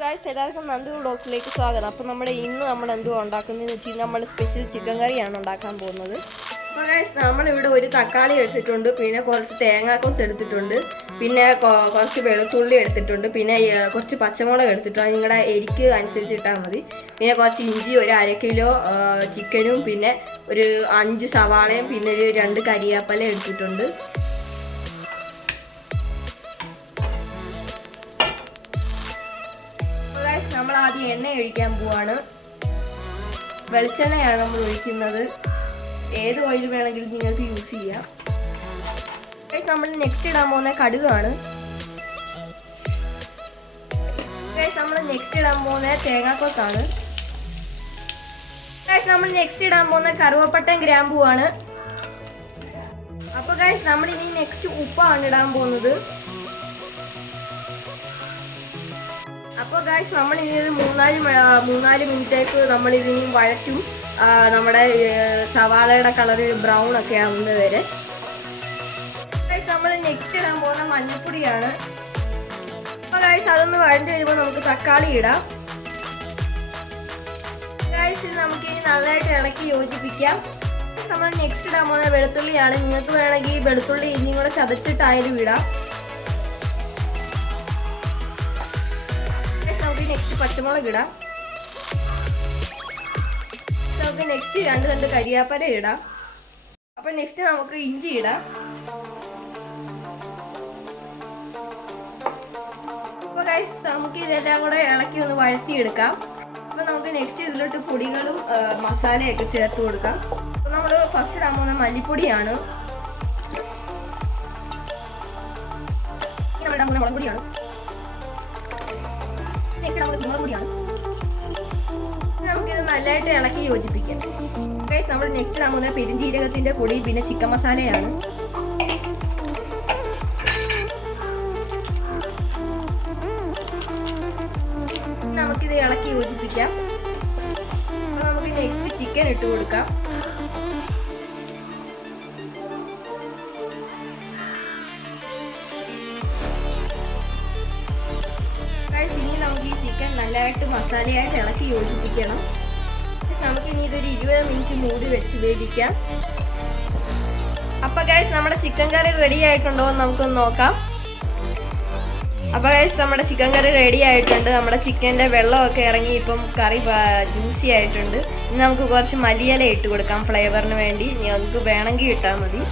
Guys എല്ലാവർക്കും നന്ദു വ്ളോഗ്സിലേക്ക് സ്വാഗതം. അപ്പോൾ നമ്മൾ എന്തുവാ ഉണ്ടാക്കുന്നതെന്ന് വെച്ചാൽ നമ്മൾ സ്പെഷ്യൽ ചിക്കൻ കറിയാണ് ഉണ്ടാക്കാൻ പോകുന്നത്. അപ്പോൾ ഗായ്സ് നമ്മളിവിടെ ഒരു തക്കാളി എടുത്തിട്ടുണ്ട്, പിന്നെ കുറച്ച് തേങ്ങാക്കൊത്ത് എടുത്തിട്ടുണ്ട്, പിന്നെ കുറച്ച് വെളുത്തുള്ളി എടുത്തിട്ടുണ്ട്, പിന്നെ കുറച്ച് പച്ചമുളക് എടുത്തിട്ടുണ്ട്. നിങ്ങളുടെ എരിക്ക് അനുസരിച്ച് ഇട്ടാൽ മതി. പിന്നെ കുറച്ച് ഇഞ്ചി, ഒരു 1/2 കിലോ ചിക്കനും, പിന്നെ ഒരു 5 സവാളയും, പിന്നെ ഒരു 2 കരിയാപ്പല എടുത്തിട്ടുണ്ട്. നമ്മൾ ആദ്യം എണ്ണ ഒഴിക്കാൻ പോവാണ്. വെളിച്ചെണ്ണയാണ് നമ്മൾ ഒഴിക്കുന്നത്. ഏത് ഓയിൽ വേണമെങ്കിലും നിങ്ങൾക്ക് യൂസ് ചെയ്യാം. നമ്മൾ നെക്സ്റ്റ് ഇടാൻ പോകുന്ന കടുകാണ്. നമ്മൾ നെക്സ്റ്റ് ഇടാൻ പോകുന്ന തേങ്ങാക്കൊത്താണ്. നമ്മൾ നെക്സ്റ്റ് ഇടാൻ പോകുന്ന കറുവപ്പട്ടയും ഗ്രാമ്പുവാണ്. അപ്പോൾ ഗൈസ് നമ്മൾ ഇനി നെക്സ്റ്റ് ഉപ്പാണ് ഇടാൻ പോകുന്നത്. അപ്പോൾ ഗായ്സ് നമ്മൾ ഇനി ഒരു 3-4 മിനിറ്റേക്ക് നമ്മൾ ഇതിനി വഴറ്റും. നമ്മുടെ സവാളയുടെ കളറ് ബ്രൗൺ ഒക്കെ ആവുന്നത് വരെ. നമ്മൾ നെക്സ്റ്റ് ഇടാൻ പോകുന്ന മഞ്ഞൾപ്പൊടിയാണ്. അപ്പോൾ ഗായ്സ് അതൊന്ന് വഴണ്ടി വരുമ്പോൾ നമുക്ക് തക്കാളി ഇടാം. ഗായ്സ് നമുക്ക് ഇനി നല്ലതായിട്ട് ഇളക്കി യോജിപ്പിക്കാം. നമ്മൾ നെക്സ്റ്റ് ഇടാൻ പോകുന്ന വെളുത്തുള്ളിയാണ്. നിങ്ങൾക്ക് വേണമെങ്കിൽ വെളുത്തുള്ളി ഇനിയും കൂടെ ചതച്ചിട്ടായാലും ഇടാം. നെക്സ്റ്റ് പച്ചമുളക് ഇടാം. നമുക്ക് നെക്സ്റ്റ് 2 കരിയാപ്പല ഇടാം. അപ്പൊ നെക്സ്റ്റ് നമുക്ക് ഇഞ്ചി ഇടാം. അപ്പൊ ഗൈസ് നമുക്ക് ഇതെല്ലാം കൂടെ ഇളക്കി ഒന്ന് വഴച്ചെടുക്കാം. അപ്പൊ നമുക്ക് നെക്സ്റ്റ് ഇതിലോട്ട് പൊടികളും മസാലയൊക്കെ ചേർത്ത് കൊടുക്കാം. അപ്പൊ നമ്മൾ ഫസ്റ്റ് ഇടാൻ പോകുന്ന മല്ലിപ്പൊടിയാണ്. നമ്മൾ ഇടാൻ പോകുന്ന മുളക് പൊടിയാണ്. നമുക്കിത് നല്ലതായിട്ട് ഇളക്കി യോജിപ്പിക്കാം. ഗൈസ് നമ്മൾ നെക്സ്റ്റ് ഇടാൻ പോകുന്ന പെരുംജീരകത്തിന്റെ പൊടി, പിന്നെ ചിക്കൻ മസാലയാണ്. നമുക്കിത് ഇളക്കി യോജിപ്പിക്കാം. അപ്പൊ നമുക്ക് നെക്സ്റ്റ് ചിക്കൻ ഇട്ട് കൊടുക്കാം. ഇനി നമുക്ക് ഈ ചിക്കൻ നല്ലതായിട്ട് മസാലയായിട്ട് ഇളക്കി യോജിപ്പിക്കണം. നമുക്കിനി ഇതൊരു 20 മിനിറ്റ് മൂടി വെച്ച് വേവിക്കാം. അപ്പോൾ ഗൈസ് നമ്മുടെ ചിക്കൻ കറി റെഡി ആയിട്ടുണ്ടോ എന്ന് നമുക്കൊന്ന് നോക്കാം. അപ്പോൾ ഗൈസ് നമ്മുടെ ചിക്കൻ കറി റെഡി ആയിട്ടുണ്ട്. നമ്മുടെ ചിക്കൻ്റെ വെള്ളമൊക്കെ ഇറങ്ങി ഇപ്പം കറി ജ്യൂസി ആയിട്ടുണ്ട്. ഇനി നമുക്ക് കുറച്ച് മല്ലിയില ഇട്ട് കൊടുക്കാം ഫ്ലേവറിന് വേണ്ടി. നിങ്ങൾക്ക് വേണമെങ്കിൽ ഇട്ടാൽ മതി.